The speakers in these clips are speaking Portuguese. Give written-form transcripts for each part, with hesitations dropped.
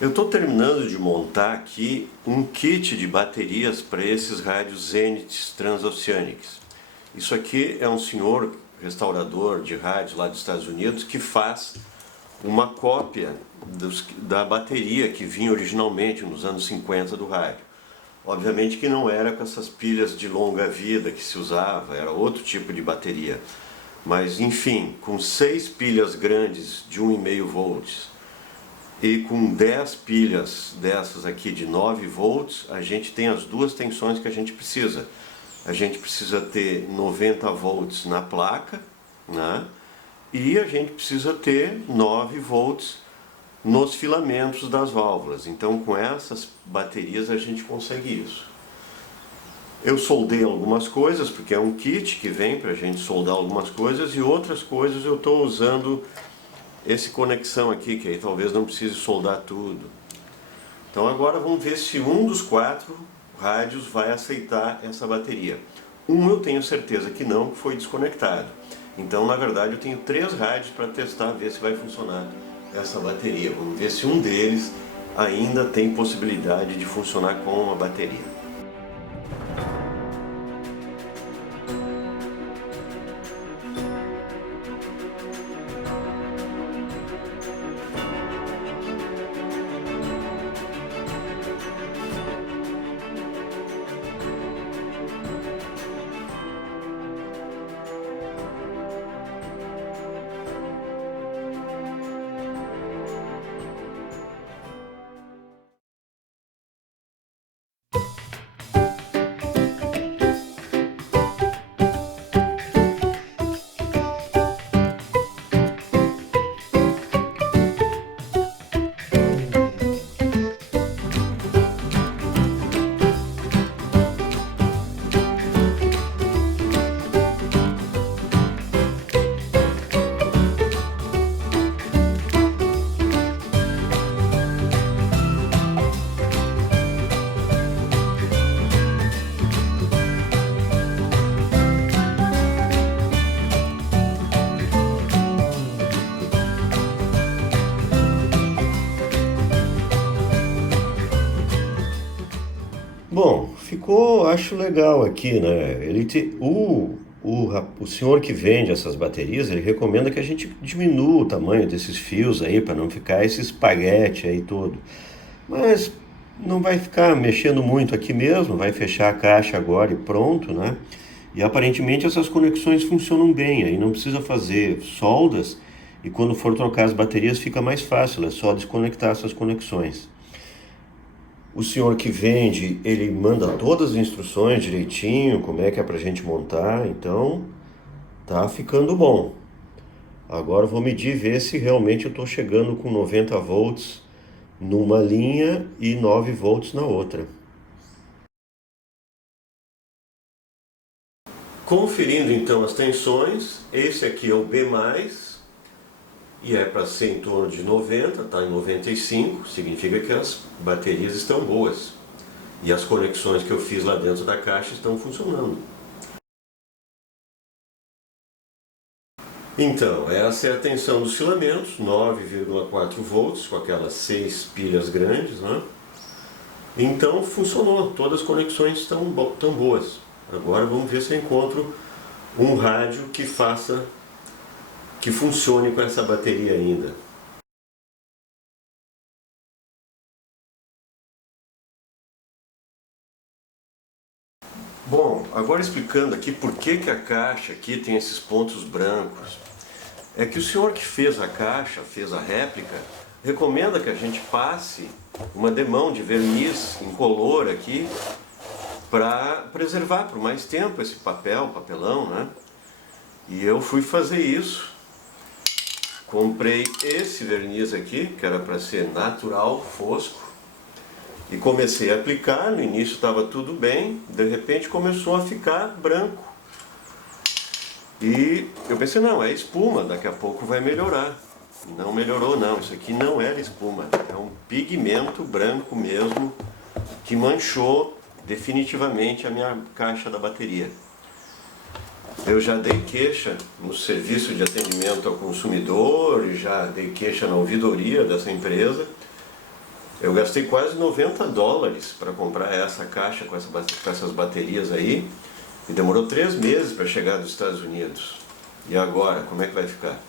Eu estou terminando de montar aqui um kit de baterias para esses rádios Zenith Transoceanics. Isso aqui é um senhor restaurador de rádios lá dos Estados Unidos que faz uma cópia da bateria que vinha originalmente nos anos 50 do rádio. Obviamente que não era com essas pilhas de longa vida que se usava, era outro tipo de bateria. Mas enfim, com 6 pilhas grandes de 1,5 volts e com 10 pilhas dessas aqui de 9 volts, a gente tem as duas tensões que a gente precisa. A gente precisa ter 90 volts na placa, né? E a gente precisa ter 9 volts nos filamentos das válvulas. Então, com essas baterias a gente consegue isso. Eu soldei algumas coisas, porque é um kit que vem para a gente soldar algumas coisas, e outras coisas eu estou usando esse conexão aqui, que aí talvez não precise soldar tudo. Então agora vamos ver se um dos 4 rádios vai aceitar essa bateria. Um eu tenho certeza que não, que foi desconectado. Então na verdade eu tenho 3 rádios para testar, ver se vai funcionar essa bateria. Vamos ver se um deles ainda tem possibilidade de funcionar com uma bateria. Bom, ficou, acho legal aqui, né? O senhor que vende essas baterias, ele recomenda que a gente diminua o tamanho desses fios aí, para não ficar esse espaguete aí todo. Mas não vai ficar mexendo muito aqui mesmo, vai fechar a caixa agora e pronto, né? E aparentemente essas conexões funcionam bem, aí não precisa fazer soldas, e quando for trocar as baterias fica mais fácil, é só desconectar essas conexões. O senhor que vende, ele manda todas as instruções direitinho, como é que é pra gente montar, então tá ficando bom. Agora eu vou medir e ver se realmente eu estou chegando com 90 volts numa linha e 9 volts na outra. Conferindo então as tensões, esse aqui é o B+, e é para ser em torno de 90, está em 95, significa que as baterias estão boas. E as conexões que eu fiz lá dentro da caixa estão funcionando. Então, essa é a tensão dos filamentos, 9,4 volts, com aquelas 6 pilhas grandes, né? Então funcionou, todas as conexões estão boas. Agora vamos ver se eu encontro um rádio que funcione com essa bateria ainda. Bom, agora explicando aqui por que a caixa aqui tem esses pontos brancos. É que o senhor que fez a caixa, fez a réplica, recomenda que a gente passe uma demão de verniz incolor aqui para preservar por mais tempo esse papelão, né? E eu fui fazer isso. Comprei esse verniz aqui, que era para ser natural, fosco, e comecei a aplicar. No início estava tudo bem, de repente começou a ficar branco. E eu pensei, não, é espuma, daqui a pouco vai melhorar. Não melhorou não, isso aqui não era espuma, é um pigmento branco mesmo, que manchou definitivamente a minha caixa da bateria. Eu já dei queixa no serviço de atendimento ao consumidor, já dei queixa na ouvidoria dessa empresa, Eu gastei quase $90 para comprar essa caixa com essas baterias aí e demorou 3 meses para chegar dos Estados Unidos. E agora, como é que vai ficar?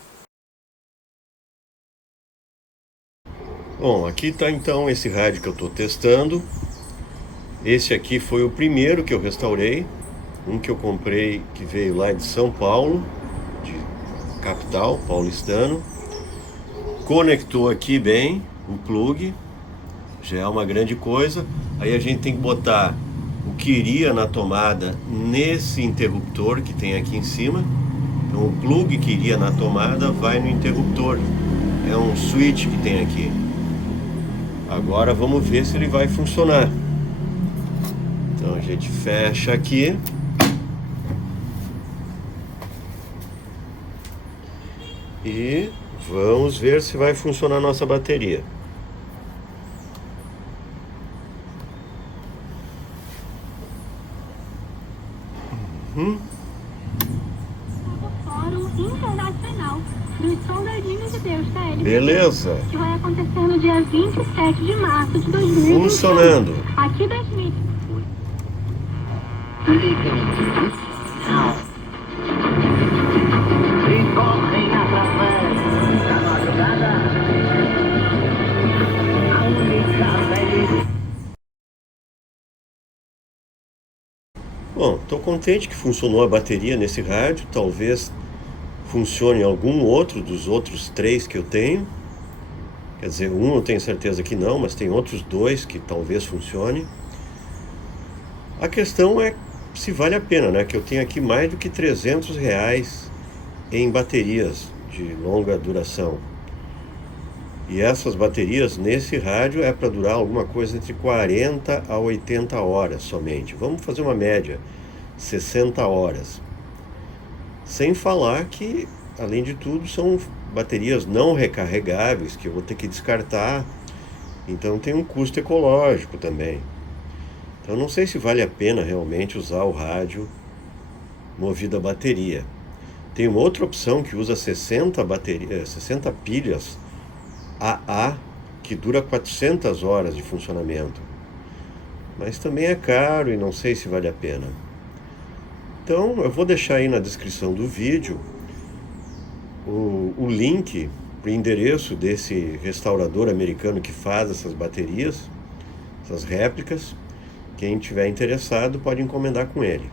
Bom, aqui está então esse rádio que eu estou testando. Esse aqui foi o primeiro que eu restaurei, um que eu comprei que veio lá de São Paulo, de capital, paulistano. Conectou aqui bem o plug, já é uma grande coisa. Aí a gente tem que botar o que iria na tomada nesse interruptor que tem aqui em cima. Então o plug que iria na tomada vai no interruptor. É um switch que tem aqui. Agora vamos ver se ele vai funcionar. Então a gente fecha aqui. E vamos ver se vai funcionar a nossa bateria. Fórum Internacional dos Soldadinhos de Deus, TLC. Beleza. Que vai acontecer no dia 27 de março de 2021. Funcionando. Aqui das mídias. E correm através da madrugada. A única velhice. Bom, estou contente que funcionou a bateria nesse rádio. Talvez funcione algum outro dos outros 3 que eu tenho. Quer dizer, um eu tenho certeza que não, mas tem outros 2 que talvez funcione. A questão é se vale a pena, né? Que eu tenho aqui mais do que R$300 em baterias de longa duração. E essas baterias nesse rádio é para durar alguma coisa entre 40 a 80 horas somente. Vamos fazer uma média, 60 horas. Sem falar que, além de tudo, são baterias não recarregáveis que eu vou ter que descartar. Então tem um custo ecológico também. Então não sei se vale a pena realmente usar o rádio movido a bateria. Tem uma outra opção que usa 60 pilhas AA, que dura 400 horas de funcionamento. Mas também é caro e não sei se vale a pena. Então eu vou deixar aí na descrição do vídeo o link para o endereço desse restaurador americano que faz essas baterias, essas réplicas. Quem tiver interessado pode encomendar com ele.